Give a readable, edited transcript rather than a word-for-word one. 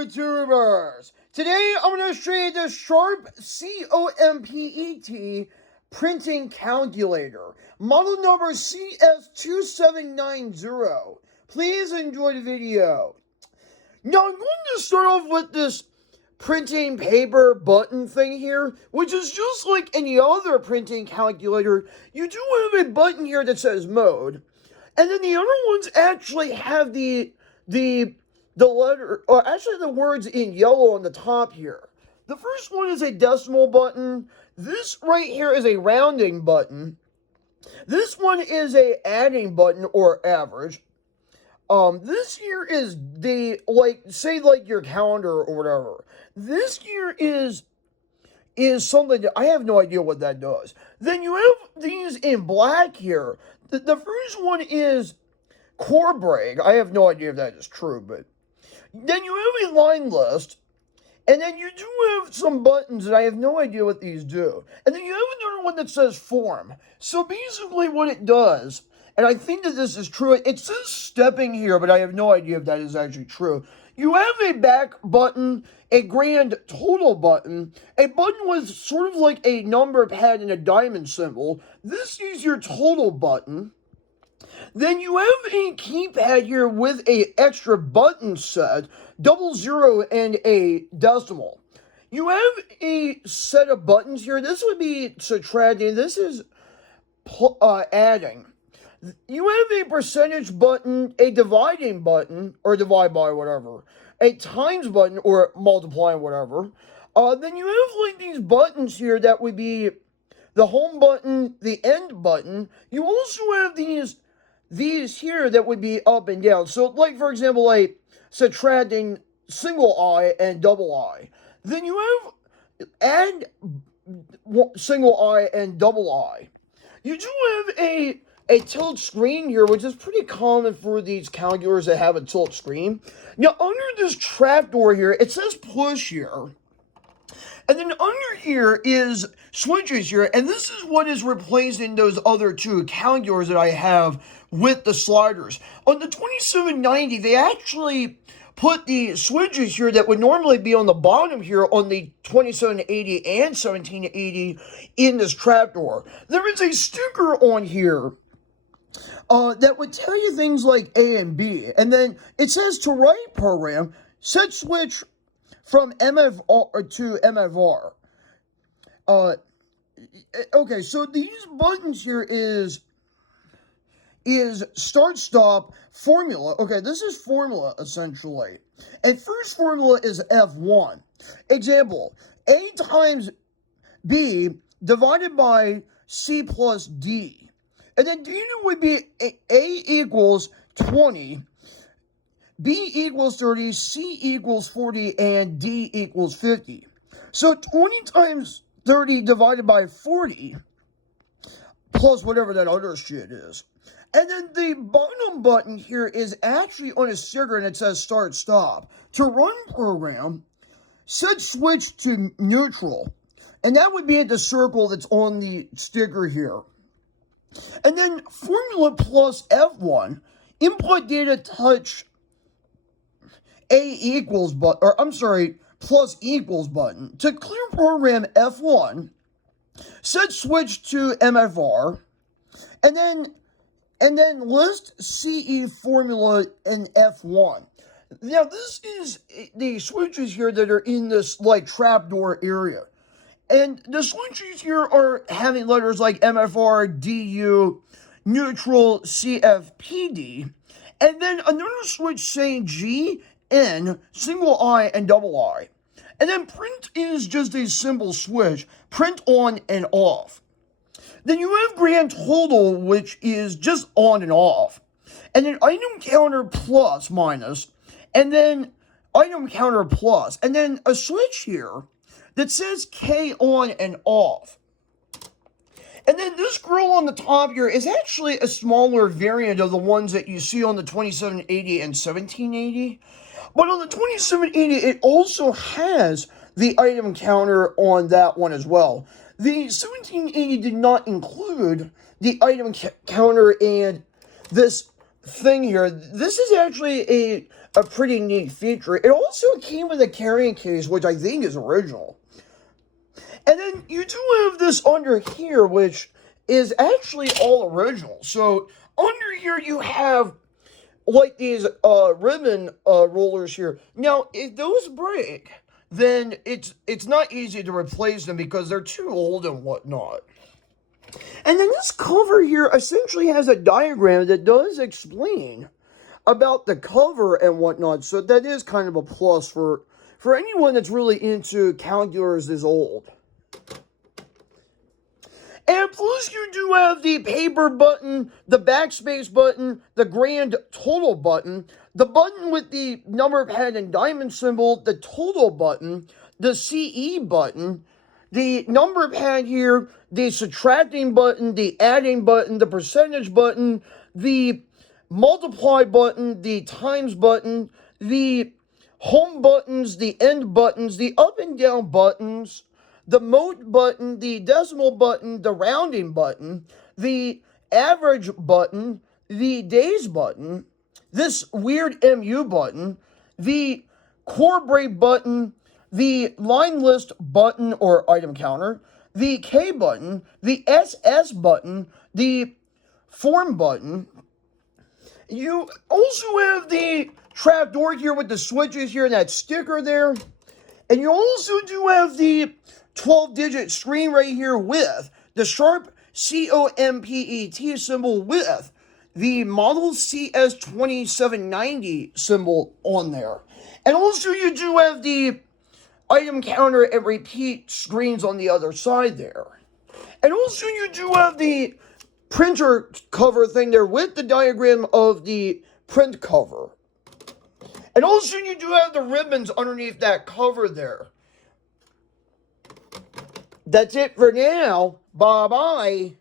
YouTubers! Today I'm going to show you the Sharp Compet printing calculator, model number CS2790. Please enjoy the video. Now I'm going to start off with this printing paper button thing here, which is just like any other printing calculator. You do have a button here that says mode, and then the other ones actually have the letter, or actually the words in yellow on the top here. The first one is a decimal button. This right here is a rounding button. This one is a adding button or average. This here is the, say your calendar or whatever. This here is something that I have no idea what that does. Then you have these in black here. The first one is core break. I have no idea if that is true, but then you have a line list, and then you do have some buttons that I have no idea what these do. And then you have another one that says form. So basically what it does, and I think that this is true, it says stepping here, but I have no idea if that is actually true. You have a back button, a grand total button, a button with sort of like a number pad and a diamond symbol. This is your total button. Then you have a keypad here with a extra button set, 00 and a decimal. You have a set of buttons here. This would be subtracting. This is adding. You have a percentage button, a dividing button, or divide by whatever, a times button, or multiplying whatever. Then you have like these buttons here that would be the home button, the end button. You also have these here that would be up and down. So, like, for example, like subtracting single I and double I. Then you have add single I and double I. You do have a tilt screen here, which is pretty common for these calculators that have a tilt screen. Now, under this trapdoor here, it says push here. And then under here is switches here, and this is what is replacing those other two calculators that I have with the sliders. On the 2790, they actually put the switches here that would normally be on the bottom here on the 2780 and 1780 in this trapdoor. There is a sticker on here that would tell you things like A and B, and then it says to write program, set switch from MFR to MFR. Okay, so these buttons here is start, stop, formula. Okay, this is formula, essentially. And first formula is F1. Example, A times B divided by C plus D. And then D would be A equals 20, B equals 30, C equals 40, and D equals 50. So 20 times 30 divided by 40, plus whatever that other shit is. And then the bottom button here is actually on a sticker, and it says start, stop. To run program, set switch to neutral. And that would be at the circle that's on the sticker here. And then formula plus F1, input data touch A equals plus equals button. To clear program F1, set switch to MFR, and then list CE formula in F1. Now this is the switches here that are in this like trapdoor area. And the switches here are having letters like MFR, DU, neutral, CFPD, and then another switch saying G, N, single I, and double I. And then print is just a simple switch, print on and off. Then you have grand total, which is just on and off. And then item counter plus minus, and then item counter plus, and then a switch here that says K on and off. And then this grill on the top here is actually a smaller variant of the ones that you see on the 2780 and 1780. But on the 2780, it also has the item counter on that one as well. The 1780 did not include the item counter and this thing here. This is actually a pretty neat feature. It also came with a carrying case, which I think is original. And then you do have this under here, which is actually all original. So under here you have like these ribbon rollers here. Now, if those break, then it's not easy to replace them because they're too old and whatnot. And then this cover here essentially has a diagram that does explain about the cover and whatnot. So that is kind of a plus for anyone that's really into calculators this old. And plus you do have the paper button, the backspace button, the grand total button, the button with the number pad and diamond symbol, the total button, the CE button, the number pad here, the subtracting button, the adding button, the percentage button, the multiply button, the times button, the home buttons, the end buttons, the up and down buttons, the mode button, the decimal button, the rounding button, the average button, the days button, this weird MU button, the core break button, the line list button or item counter, the K button, the SS button, the form button. You also have the trapdoor here with the switches here and that sticker there. And you also do have the 12-digit screen right here with the sharp COMPET symbol with the model CS2790 symbol on there. And also you do have the item counter and repeat screens on the other side there. And also you do have the printer cover thing there with the diagram of the print cover. And also you do have the ribbons underneath that cover there. That's it for now. Bye-bye.